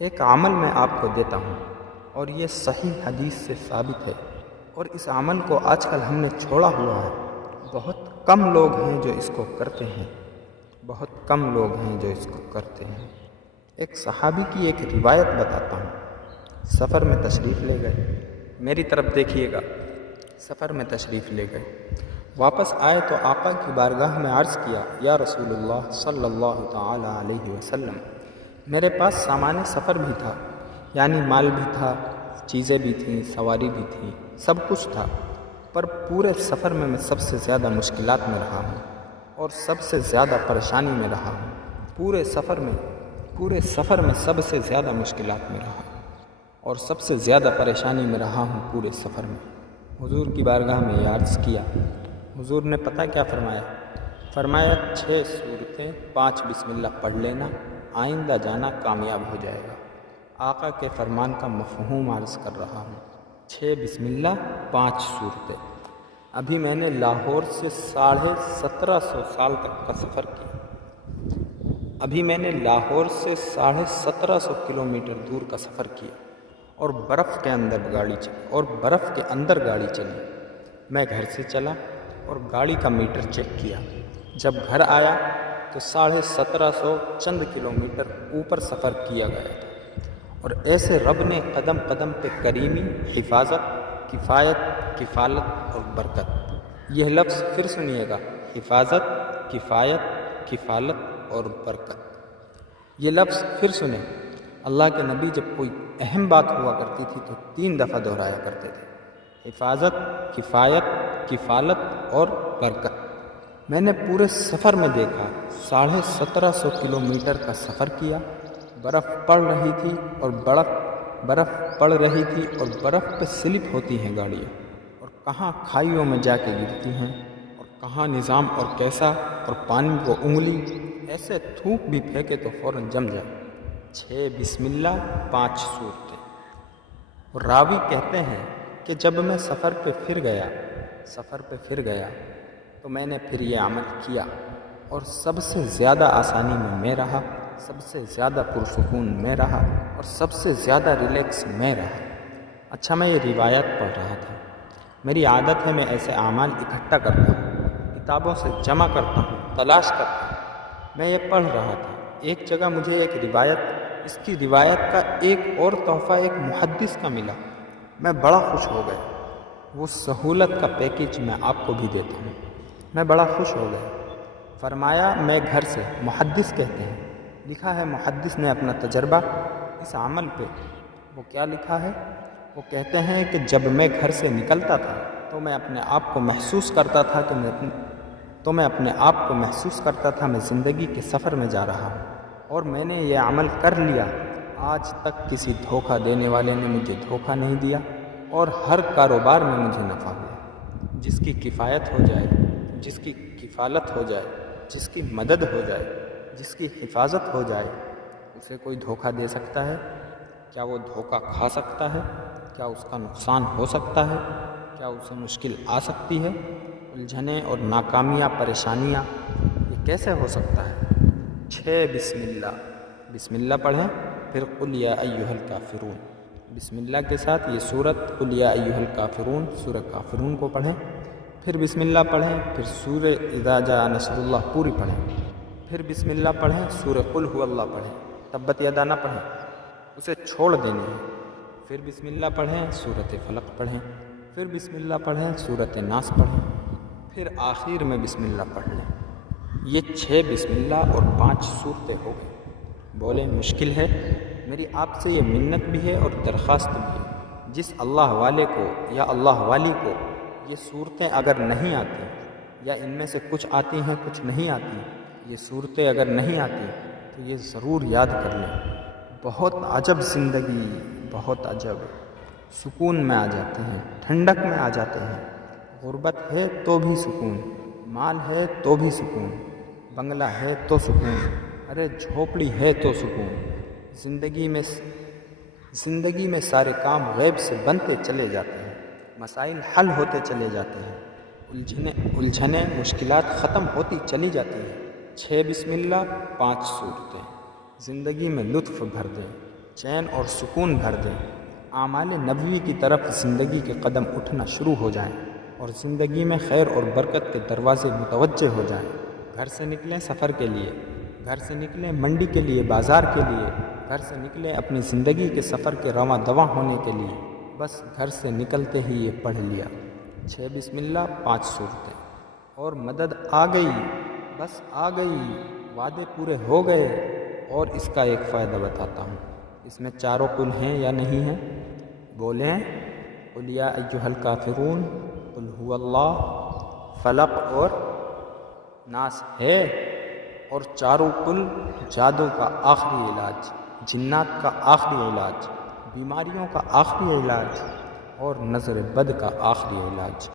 ایک عمل میں آپ کو دیتا ہوں اور یہ صحیح حدیث سے ثابت ہے، اور اس عمل کو آج کل ہم نے چھوڑا ہوا ہے۔ بہت کم لوگ ہیں جو اس کو کرتے ہیں، بہت کم لوگ ہیں جو اس کو کرتے ہیں۔ ایک صحابی کی ایک روایت بتاتا ہوں۔ سفر میں تشریف لے گئے، میری طرف دیکھیے گا، سفر میں تشریف لے گئے، واپس آئے تو آقا کی بارگاہ میں عرض کیا، یا رسول اللہ صلی اللہ تعالی علیہ وسلم، میرے پاس سامان سفر بھی تھا، یعنی مال بھی تھا، چیزیں بھی تھیں، سواری بھی تھی، سب کچھ تھا، پر پورے سفر میں سب سے زیادہ مشکلات میں رہا ہوں اور سب سے زیادہ پریشانی میں رہا ہوں۔ پورے سفر میں سب سے زیادہ مشکلات میں رہا ہوں اور سب سے زیادہ پریشانی میں رہا ہوں پورے سفر میں۔ حضور کی بارگاہ میں یہ عرض کیا، حضور نے پتہ کیا فرمایا؟ فرمایا 6 سورتیں 5 بسم اللہ پڑھ لینا، آئندہ جانا کامیاب ہو جائے گا۔ آقا کے فرمان کا مفہوم عرض کر رہا ہوں۔ 6 بسم اللہ 5 سورتیں۔ ابھی میں نے لاہور سے 1750 سال تک کا سفر کیا، ابھی میں نے لاہور سے 1750 کلومیٹر دور کا سفر کیا اور برف کے اندر گاڑی چلی۔ میں گھر سے چلا اور گاڑی کا میٹر چیک کیا۔ جب گھر آیا تو 1750 چند کلومیٹر اوپر سفر کیا گیا تھا، اور ایسے رب نے قدم قدم پہ کریمی، حفاظت، کفایت، کفالت اور برکت، یہ لفظ پھر سنیے گا، حفاظت، کفایت، کفالت اور برکت، یہ لفظ پھر سنیں۔ اللہ کے نبی جب کوئی اہم بات ہوا کرتی تھی تو 3 دفعہ دہرایا کرتے تھے، حفاظت، کفایت، کفالت اور برکت۔ میں نے پورے سفر میں دیکھا 1750 کلومیٹر کا سفر کیا، برف پڑ رہی تھی اور برف پہ سلپ ہوتی ہیں گاڑیاں، اور کہاں کھائیوں میں جا کے گرتی ہیں، اور کہاں نظام اور کیسا، اور پانی کو انگلی ایسے تھوک بھی پھینکے تو فوراً جم جائے۔ 6 بسم اللہ 5 سورتیں۔ اور راوی کہتے ہیں کہ جب میں سفر پہ پھر گیا تو میں نے پھر یہ عمل کیا، اور سب سے زیادہ آسانی میں رہا، سب سے زیادہ پرسکون میں رہا، اور سب سے زیادہ ریلیکس میں رہا۔ اچھا، میں یہ روایت پڑھ رہا تھا۔ میری عادت ہے میں ایسے اعمال اکٹھا کرتا ہوں، کتابوں سے جمع کرتا ہوں، تلاش کرتا ہوں۔ میں یہ پڑھ رہا تھا، ایک جگہ مجھے ایک روایت، اس کی روایت کا ایک اور تحفہ ایک محدث کا ملا۔ میں بڑا خوش ہو گیا۔ وہ سہولت کا پیکیج میں آپ کو بھی دیتا ہوں۔ میں بڑا خوش ہو گیا۔ فرمایا، میں گھر سے، محدث کہتے ہیں، لکھا ہے محدث نے اپنا تجربہ اس عمل پہ۔ وہ کیا لکھا ہے؟ وہ کہتے ہیں کہ جب میں گھر سے نکلتا تھا تو میں اپنے آپ کو محسوس کرتا تھا میں زندگی کے سفر میں جا رہا ہوں، اور میں نے یہ عمل کر لیا۔ آج تک کسی دھوکہ دینے والے نے مجھے دھوکہ نہیں دیا، اور ہر کاروبار میں مجھے نفع ہوا۔ جس کی کفایت ہو جائے، جس کی کفالت ہو جائے، جس کی مدد ہو جائے، جس کی حفاظت ہو جائے، اسے کوئی دھوکہ دے سکتا ہے؟ کیا وہ دھوکہ کھا سکتا ہے؟ کیا اس کا نقصان ہو سکتا ہے؟ کیا اسے مشکل آ سکتی ہے؟ الجھنیں اور ناکامیاں، پریشانیاں، یہ کیسے ہو سکتا ہے؟ 6 بسم اللہ پڑھیں، پھر قل یا ایھا الکافرون، بسم اللہ کے ساتھ یہ سورت قل یا ایھا الکافرون، سورہ کافرون کو پڑھیں، پھر بسم اللہ پڑھیں، پھر سورہ اذا جاء نصر اللہ پوری پڑھیں، پھر بسم اللہ پڑھیں، سورہ قل ھو اللہ پڑھیں، تبت یدا نہ پڑھیں، اسے چھوڑ دینے ہیں، پھر بسم اللہ پڑھیں، سورۃ فلق پڑھیں، پھر بسم اللہ پڑھیں، سورۃ ناس پڑھیں، پھر آخر میں بسم اللہ پڑھ لیں۔ یہ 6 بسم اللہ اور 5 سورتیں ہو گئی۔ بولے مشکل ہے؟ میری آپ سے یہ منت بھی ہے اور درخواست بھی ہے، جس اللہ والے کو یا اللہ والی کو یہ صورتیں اگر نہیں آتی، یا ان میں سے کچھ آتی ہیں کچھ نہیں آتی، یہ صورتیں اگر نہیں آتی تو یہ ضرور یاد کر لیں۔ بہت عجب زندگی، بہت عجب، سکون میں آ جاتے ہیں، ٹھنڈک میں آ جاتے ہیں۔ غربت ہے تو بھی سکون، مال ہے تو بھی سکون، بنگلہ ہے تو سکون، ارے جھوپڑی ہے تو سکون۔ زندگی میں سارے کام غیب سے بنتے چلے جاتے ہیں، مسائل حل ہوتے چلے جاتے ہیں، الجھنیں مشکلات ختم ہوتی چلی جاتی ہیں۔ 6 بسم اللہ 5 سورتیں زندگی میں لطف بھر دیں، چین اور سکون بھر دیں۔ اعمال نبوی کی طرف زندگی کے قدم اٹھنا شروع ہو جائیں اور زندگی میں خیر اور برکت کے دروازے متوجہ ہو جائیں۔ گھر سے نکلیں سفر کے لیے، گھر سے نکلیں منڈی کے لیے، بازار کے لیے، گھر سے نکلیں اپنی زندگی کے سفر کے رواں دواں ہونے کے لیے۔ بس گھر سے نکلتے ہی یہ پڑھ لیا، 6 بسم اللہ 5 سورتیں، اور مدد آ گئی، بس آ گئی، وعدے پورے ہو گئے۔ اور اس کا ایک فائدہ بتاتا ہوں، اس میں چاروں قل ہیں یا نہیں ہیں؟ بولیں، قل یا ایھا الکافرون، قل ھو اللہ، فلق اور ناس ہے، اور چاروں قل جادو کا آخری علاج، جنات کا آخری علاج، بیماریوں کا آخری علاج، اور نظر بد کا آخری علاج۔